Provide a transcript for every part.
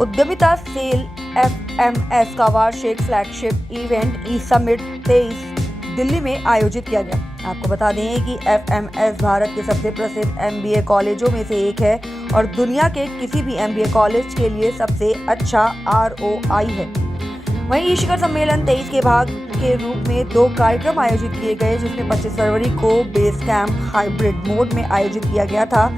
उद्यमिता cell FMS का वार्षिक flagship event E summit 23 Delhi में आयोजित किया गया। आपको बता दें कि FMS भारत के सबसे प्रसिद्ध MBA कॉलेजों में से एक है और दुनिया के किसी भी MBA कॉलेज के लिए सबसे अच्छा ROI है। वहीं ई शिखर सम्मेलन 23 के भाग के रूप में 2 कार्यक्रम आयोजित किए गए, जिसमें 25 फरवरी को बेस कैंप हाइब्रिड मोड में आयोजित किया गया था,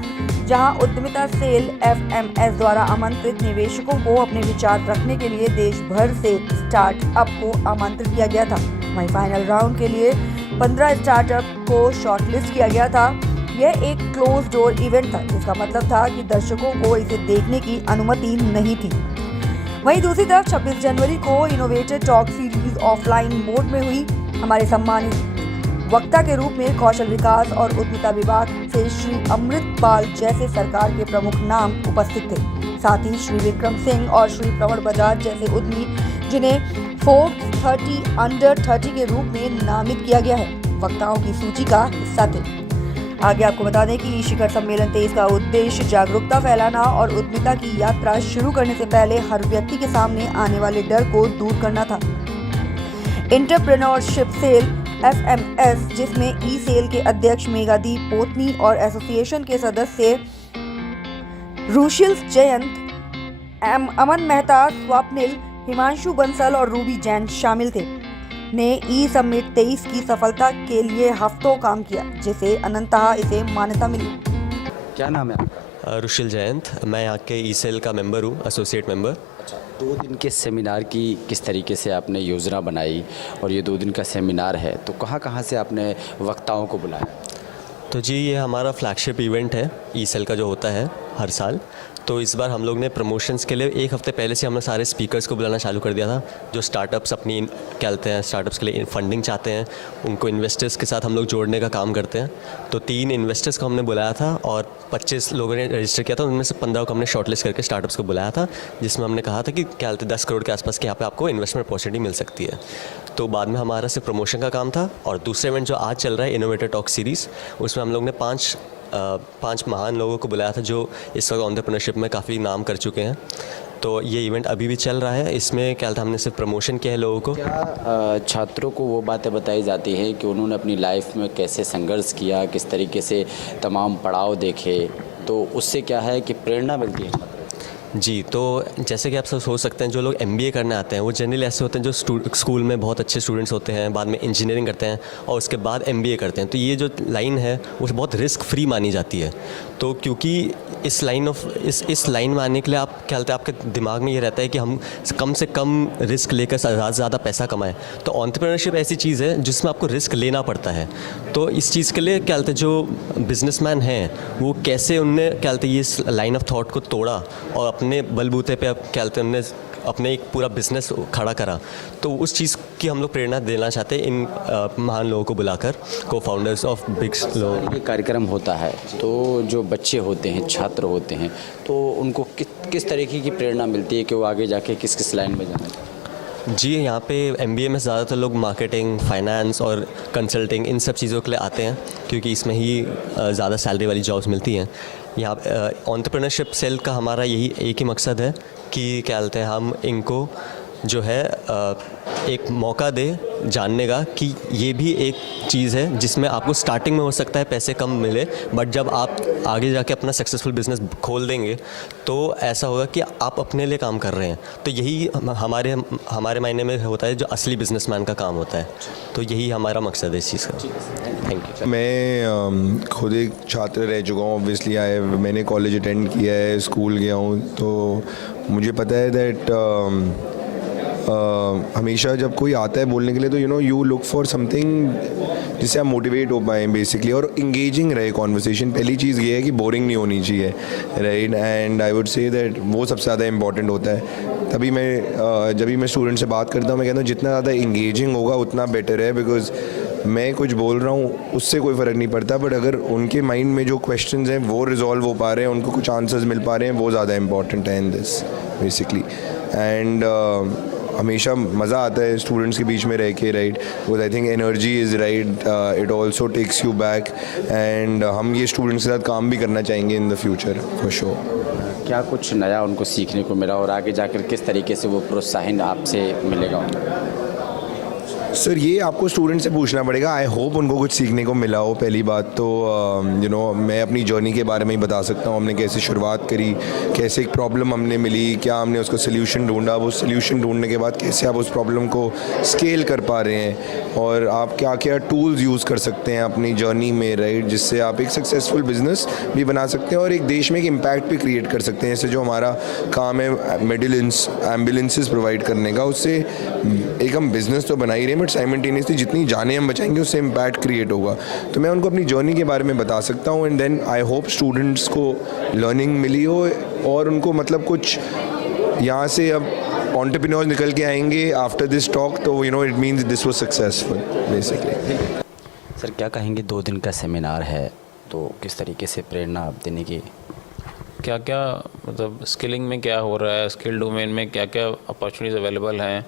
जहां उद्यमिता सेल FMS द्वारा आमंत्रित निवेशकों को अपने विचार रखने के लिए देश भर से स्टार्टअप को आमंत्रित किया गया था। वहीं फाइनल राउंड के लिए 15 स्टार्टअप को शॉर्टलिस्ट किया गया था। यह एक क्लोज डोर इवेंट था, जिसका मतलब था कि दर्शकों को इसे देखने की अनुमति नहीं थी। वहीं दूसरी तरफ 26 जनवरी को innovator talk series offline mode में हुई। हमारे सम्मानित वक्ता के रूप में कौशल विकास और उद्यमिता विभाग से श्री अमृतपाल जैसे सरकार के प्रमुख नाम उपस्थित थे। साथ ही श्री विक्रम सिंह और श्री प्रवण बजाज जैसे उद्यमी, जिन्हें फोर्ब्स 30 अंडर 30 के रूप में नामित किया गया है, वक्ताओं की सूची का हिस्सा थे। आगे आपको बता दें कि शिखर सम्मेलन 23 का उद्देश्य जागरूकता फैलाना और उद्यमिता की यात्रा शुरू करने से पहले हर व्यक्ति के सामने आने वाले डर को दूर करना था। एंटरप्रेन्योरशिप सेल FMS, जिसमें ई सेल के अध्यक्ष मेघादीप पोतनी और एसोसिएशन के सदस्य रुशिल जयंत, अमन मेहता, स्वप्निल, हिमांशु बंसल और रूबी जैन शामिल थे, ने ई समिट 23 की सफलता के लिए हफ्तों काम किया, जिसे अनंतः इसे मान्यता मिली। क्या नाम है आपका? रुशिल जयंत, मैं यहाँ के ई सेल का मेंबर हूँ, एसोसिएट मेंबर। 2 दिन के सेमिनार की किस तरीके से आपने योजना बनाई और ये 2 दिन का सेमिनार है तो कहाँ से आपने वक्ताओं को बुलाया? तो जी, ये हमारा फ्लैगशिप इवेंट है ई सेल का, जो होता है हर साल। तो इस बार हम लोग ने प्रमोशंस के लिए 1 हफ्ते पहले से हमने सारे स्पीकर्स को बुलाना चालू कर दिया था, जो स्टार्टअप्स अपनी कहते हैं स्टार्टअप्स के लिए फंडिंग चाहते हैं, उनको इन्वेस्टर्स के साथ हम लोग जोड़ने का काम करते हैं। तो 3 इन्वेस्टर्स को हमने बुलाया था और 25 लोगों ने रजिस्टर किया था, उनमें से 15 को हमने शॉर्टलिस्ट करके स्टार्टअप्स को बुलाया था, जिसमें हमने कहा था कि क्या 10 करोड़ के आसपास के यहाँ पे आपको इन्वेस्टमेंट अपॉर्चुनिटी मिल सकती है। तो बाद में हमारा सिर्फ प्रमोशन का काम था। और दूसरा इवेंट जो आज चल रहा है, इनोवेटर टॉक सीरीज़, उसमें हम लोग ने 5 महान लोगों को बुलाया था, जो इस वक्त एंटरप्रेन्योरशिप में काफ़ी नाम कर चुके हैं। तो ये इवेंट अभी भी चल रहा है। इसमें क्या था, हमने सिर्फ प्रमोशन किया है लोगों को। क्या छात्रों को वो बातें बताई जाती हैं कि उन्होंने अपनी लाइफ में कैसे संघर्ष किया, किस तरीके से तमाम पड़ाव देखे, तो उससे क्या है कि प्रेरणा मिलती है? जी, तो जैसे कि आप सब सोच सकते हैं, जो लोग MBA करने आते हैं वो जनरली ऐसे होते हैं जो स्कूल में बहुत अच्छे स्टूडेंट्स होते हैं, बाद में इंजीनियरिंग करते हैं और उसके बाद MBA करते हैं। तो ये जो लाइन है वो बहुत रिस्क फ्री मानी जाती है। तो क्योंकि इस लाइन में आने के लिए आप क्या बोलते हैं, आपके दिमाग में ये रहता है कि हम कम से कम रिस्क लेकर ज़्यादा से ज़्यादा पैसा कमाएं। तो एंटरप्रेन्योरशिप ऐसी चीज़ है जिसमें आपको रिस्क लेना पड़ता है। तो इस चीज़ के लिए क्या बोलते हैं, जो बिजनेसमैन हैं वो कैसे उनने क्या बोलते हैं ये इस लाइन ऑफ थॉट को तोड़ा और अपने बलबूते पे अब क्या बोलते हैं उनने अपने एक पूरा बिजनेस खड़ा करा। तो उस चीज़ की हम लोग प्रेरणा देना चाहते हैं इन महान लोगों को बुलाकर, को फाउंडर्स ऑफ बिग लोग। ये कार्यक्रम होता है तो जो बच्चे होते हैं, छात्र होते हैं, तो उनको किस तरीके की प्रेरणा मिलती है कि वो आगे जाके किस लाइन में जाना चाहिए? जी, यहाँ पे MBA में ज़्यादातर लोग मार्केटिंग, फाइनेंस और कंसल्टिंग इन सब चीज़ों के लिए आते हैं, क्योंकि इसमें ही ज़्यादा सैलरी वाली जॉब्स मिलती हैं। यहाँ एंटरप्रेन्योरशिप सेल का हमारा यही एक ही मकसद है कि क्या बोलते हैं, हम इनको जो है एक मौका दे जानने का कि ये भी एक चीज़ है जिसमें आपको स्टार्टिंग में हो सकता है पैसे कम मिले, बट जब आप आगे जाके अपना सक्सेसफुल बिजनेस खोल देंगे तो ऐसा होगा कि आप अपने लिए काम कर रहे हैं। तो यही हमारे मायने में होता है जो असली बिजनेसमैन का काम होता है। तो यही हमारा मकसद है इस चीज़ का। Thank you. मैं खुद एक छात्र रह चुका हूँ, ऑब्वियसली मैंने कॉलेज अटेंड किया है, स्कूल गया हूँ, तो मुझे पता है दैट हमेशा जब कोई आता है बोलने के लिए तो यू लुक फॉर समथिंग जिससे आप मोटिवेट हो पाएँ बेसिकली, और इंगेजिंग रहे कॉन्वर्सेशन। पहली चीज़ ये है कि बोरिंग नहीं होनी चाहिए, right, and I would say that वो सबसे ज़्यादा इंपॉर्टेंट होता है। तभी मैं जब भी मैं स्टूडेंट से बात करता हूँ, मैं कहता हूँ जितना ज़्यादा इंगेजिंग होगा उतना बेटर है, बिकॉज मैं कुछ बोल रहा हूँ उससे कोई फ़र्क नहीं पड़ता, बट अगर उनके माइंड में जो क्वेश्चंस हैं वो रिजॉल्व हो पा रहे हैं, उनको कुछ आंसर्स मिल पा रहे हैं, वो ज़्यादा इंपॉर्टेंट है इन दिस बेसिकली। एंड हमेशा मज़ा आता है स्टूडेंट्स के बीच में रह के, right, because I think energy is right, it also takes you back, and हम ये स्टूडेंट्स के साथ काम भी करना चाहेंगे in the future for sure. क्या कुछ नया उनको सीखने को मिला और आगे जाकर किस तरीके से वो प्रोत्साहन आपसे मिलेगा उनको? सर ये आपको स्टूडेंट से पूछना पड़ेगा। आई होप उनको कुछ सीखने को मिला हो। पहली बात तो मैं अपनी जर्नी के बारे में ही बता सकता हूँ। हमने कैसे शुरुआत करी, कैसे एक प्रॉब्लम हमने मिली, क्या हमने उसका सल्यूशन ढूंढा, वो सल्यूशन ढूंढने के बाद कैसे आप उस प्रॉब्लम को स्केल कर पा रहे हैं और आप क्या क्या टूल्स यूज़ कर सकते हैं अपनी जर्नी में, राइट, जिससे आप एक सक्सेसफुल बिजनेस भी बना सकते हैं और एक देश में एक इम्पैक्ट भी क्रिएट कर सकते हैं। जैसे जो हमारा काम है एम्बुलेंसेस प्रोवाइड करने का, उससे एक हम बिज़नेस तो बना ही रहे हैं, बट साइमल्टेनियसली जितनी जानें हम बचाएंगे उससे इम्पैक्ट क्रिएट होगा। तो मैं उनको अपनी जर्नी के बारे में बता सकता हूँ and then I hope students को लर्निंग मिली हो और उनको मतलब कुछ यहाँ से अब एंटरप्रेन्योर्स निकल के आएंगे आफ्टर दिस टॉक, तो it means this was successful basically. Sir क्या कहेंगे, 2 दिन का सेमिनार है तो किस तरीके से प्रेरणा आप देने की? क्या क्या मतलब स्किलिंग में क्या हो रहा है, स्किल डोमेन में क्या क्या अपॉर्चुनिटीज़ अवेलेबल हैं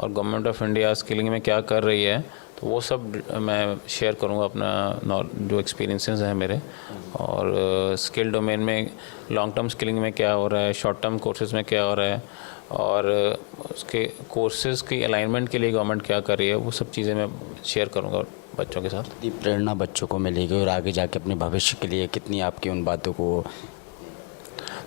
और गवर्नमेंट ऑफ इंडिया स्किलिंग में क्या कर रही है, तो वो सब मैं शेयर करूँगा अपना जो एक्सपीरियंसेस हैं मेरे। और स्किल डोमेन में लॉन्ग टर्म स्किलिंग में क्या हो रहा है, शॉर्ट टर्म कोर्सेज़ में क्या हो रहा है और उसके कोर्सेज़ की अलाइनमेंट के लिए गवर्नमेंट क्या कर रही है, वो सब चीज़ें मैं शेयर करूँगा बच्चों के साथ। कितनी प्रेरणा बच्चों को मिलेगी और आगे जाके अपने भविष्य के लिए कितनी आपकी उन बातों को?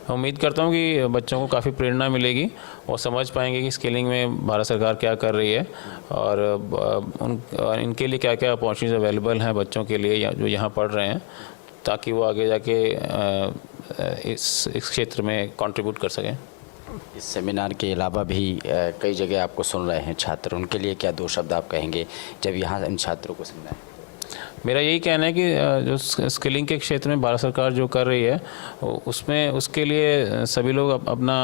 मैं उम्मीद करता हूँ कि बच्चों को काफ़ी प्रेरणा मिलेगी और समझ पाएंगे कि स्किलिंग में भारत सरकार क्या कर रही है और इनके लिए क्या क्या अपॉर्चुनिटीज़ अवेलेबल हैं बच्चों के लिए जो यहाँ पढ़ रहे हैं, ताकि वो आगे जाके इस क्षेत्र में कंट्रीब्यूट कर सकें। इस सेमिनार के अलावा भी कई जगह आपको सुन रहे हैं छात्र, उनके लिए क्या 2 शब्द आप कहेंगे जब यहाँ इन छात्रों को सुनना है? मेरा यही कहना है कि जो स्किलिंग के क्षेत्र में भारत सरकार जो कर रही है उसमें उसके लिए सभी लोग अपना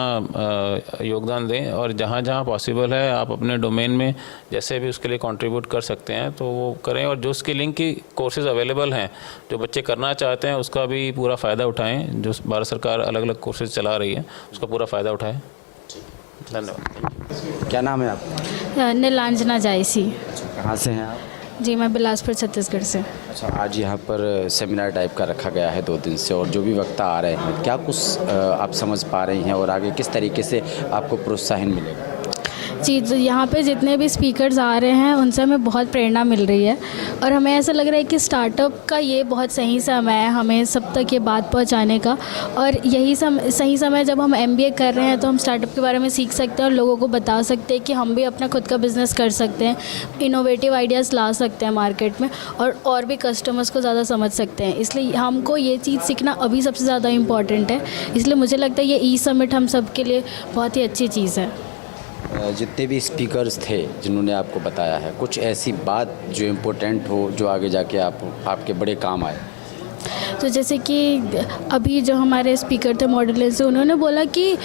योगदान दें और जहाँ जहाँ पॉसिबल है आप अपने डोमेन में जैसे भी उसके लिए कंट्रीब्यूट कर सकते हैं तो वो करें। और जो स्किलिंग की कोर्सेज अवेलेबल हैं जो बच्चे करना चाहते हैं उसका भी पूरा फ़ायदा उठाएँ। जो भारत सरकार अलग अलग कोर्सेज चला रही है उसका पूरा फ़ायदा उठाएँ। धन्यवाद। क्या नाम है आपका? नीलांजना जायसी। कहाँ से हैं आप? जी मैं बिलासपुर छत्तीसगढ़ से। अच्छा, आज यहाँ पर सेमिनार टाइप का रखा गया है 2 दिन से और जो भी वक्ता आ रहे हैं क्या कुछ आप समझ पा रही हैं और आगे किस तरीके से आपको प्रोत्साहन मिलेगा? जी तो यहाँ पे जितने भी स्पीकर्स आ रहे हैं उनसे हमें बहुत प्रेरणा मिल रही है और हमें ऐसा लग रहा है कि स्टार्टअप का ये बहुत सही समय है हमें सब तक ये बात पहुँचाने का। और यही सही समय जब हम MBA कर रहे हैं तो हम स्टार्टअप के बारे में सीख सकते हैं और लोगों को बता सकते हैं कि हम भी अपना खुद का बिज़नेस कर सकते हैं, इनोवेटिव आइडियाज़ ला सकते हैं मार्केट में और भी कस्टमर्स को ज़्यादा समझ सकते हैं। इसलिए हमको ये चीज़ सीखना अभी सबसे ज़्यादा इम्पॉर्टेंट है। इसलिए मुझे लगता है ये समिट हम सब के लिए बहुत ही अच्छी चीज़ है। जितने भी स्पीकर्स थे जिन्होंने आपको बताया है, कुछ ऐसी बात जो इम्पोर्टेंट हो जो आगे जाके आपके बड़े काम आए? तो जैसे कि अभी जो हमारे स्पीकर थे मॉडल से, उन्होंने बोला कि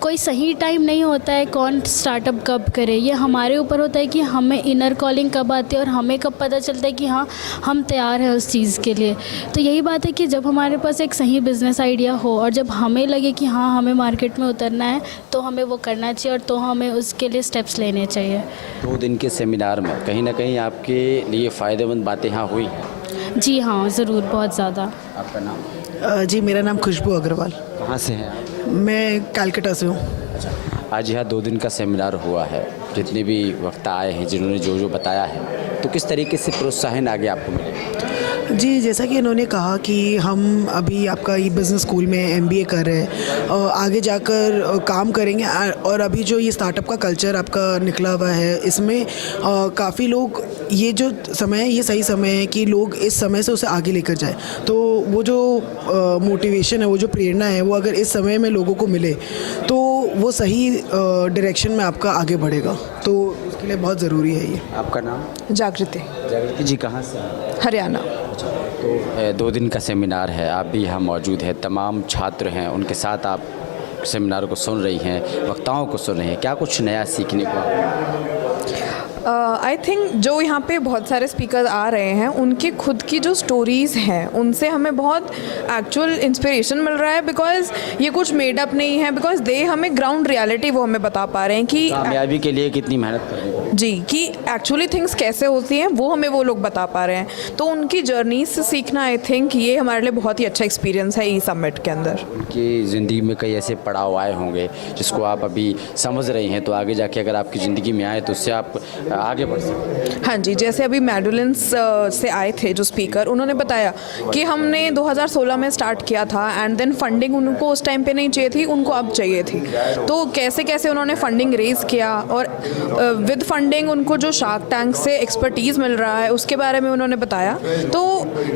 कोई सही टाइम नहीं होता है कौन स्टार्टअप कब करे, ये हमारे ऊपर होता है कि हमें इनर कॉलिंग कब आती है और हमें कब पता चलता है कि हाँ हम तैयार हैं उस चीज़ के लिए। तो यही बात है कि जब हमारे पास एक सही बिज़नेस आइडिया हो और जब हमें लगे कि हाँ हमें मार्केट में उतरना है तो हमें वो करना चाहिए और तो हमें उसके लिए स्टेप्स लेने चाहिए। 2 दिन के सेमिनार में कहीं ना कहीं आपके लिए फ़ायदेमंद बातें यहाँ हुई हैं? जी हाँ ज़रूर, बहुत ज़्यादा। आपका नाम? जी मेरा नाम खुशबू अग्रवाल। कहाँ से हैं आप? मैं कलकत्ता से हूँ। अच्छा, आज यहाँ 2 दिन का सेमिनार हुआ है, जितने भी वक्ता आए हैं जिन्होंने जो बताया है, तो किस तरीके से प्रोत्साहन आगे आपको मिलेगा? जी जैसा कि इन्होंने कहा कि हम अभी आपका ये बिज़नेस स्कूल में MBA कर रहे हैं और आगे जाकर काम करेंगे और अभी जो ये स्टार्टअप का कल्चर आपका निकला हुआ है इसमें काफ़ी लोग, ये जो समय है ये सही समय है कि लोग इस समय से उसे आगे लेकर जाए। तो वो जो मोटिवेशन है, वो जो प्रेरणा है, वो अगर इस समय में लोगों को मिले तो वो सही डायरेक्शन में आपका आगे बढ़ेगा, तो उसके लिए बहुत ज़रूरी है ये। आपका नाम? जागृति। जागृति जी कहाँ से? हरियाणा। तो 2 दिन का सेमिनार है, आप भी यहाँ मौजूद हैं, तमाम छात्र हैं, उनके साथ आप सेमिनार को सुन रही हैं, वक्ताओं को सुन रही हैं, क्या कुछ नया सीखने को? आई थिंक जो यहाँ पे बहुत सारे स्पीकर आ रहे हैं उनकी खुद की जो स्टोरीज़ हैं उनसे हमें बहुत एक्चुअल इंस्पिरेशन मिल रहा है, बिकॉज ये कुछ मेड अप नहीं है, बिकॉज दे हमें ग्राउंड रियलिटी वो हमें बता पा रहे हैं कि कामयाबी के लिए कितनी मेहनत करनी है। जी, कि एक्चुअली थिंग्स कैसे होती हैं वो हमें वो लोग बता पा रहे हैं, तो उनकी जर्नी से सीखना आई थिंक ये हमारे लिए बहुत ही अच्छा एक्सपीरियंस है ई समिट के अंदर। उनकी ज़िंदगी में कई ऐसे पड़ाव आए होंगे जिसको आप अभी समझ रही हैं, तो आगे जाके अगर आपकी ज़िंदगी में आए तो उससे आप आगे बढ़ सकते हैं। हाँ जी, जैसे अभी मेडुलेंस से आए थे जो स्पीकर, उन्होंने बताया कि हमने 2016 में स्टार्ट किया था एंड देन फंडिंग उनको उस टाइम पे नहीं चाहिए थी, उनको अब चाहिए थी, तो कैसे कैसे उन्होंने फंडिंग रेज़ किया और विद फंडिंग उनको जो शार्क टैंक से एक्सपर्टीज़ मिल रहा है उसके बारे में उन्होंने बताया। तो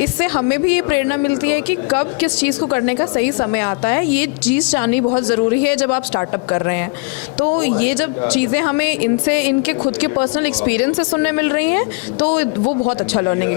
इससे हमें भी ये प्रेरणा मिलती है कि कब किस चीज़ को करने का सही समय आता है, ये चीज़ जाननी बहुत ज़रूरी है जब आप स्टार्टअप कर रहे हैं। तो ये जब चीज़ें हमें इनसे इनके खुद के पर्सनल एक्सपीरियंस से सुनने मिल रही हैं तो वो बहुत अच्छा लर्निंग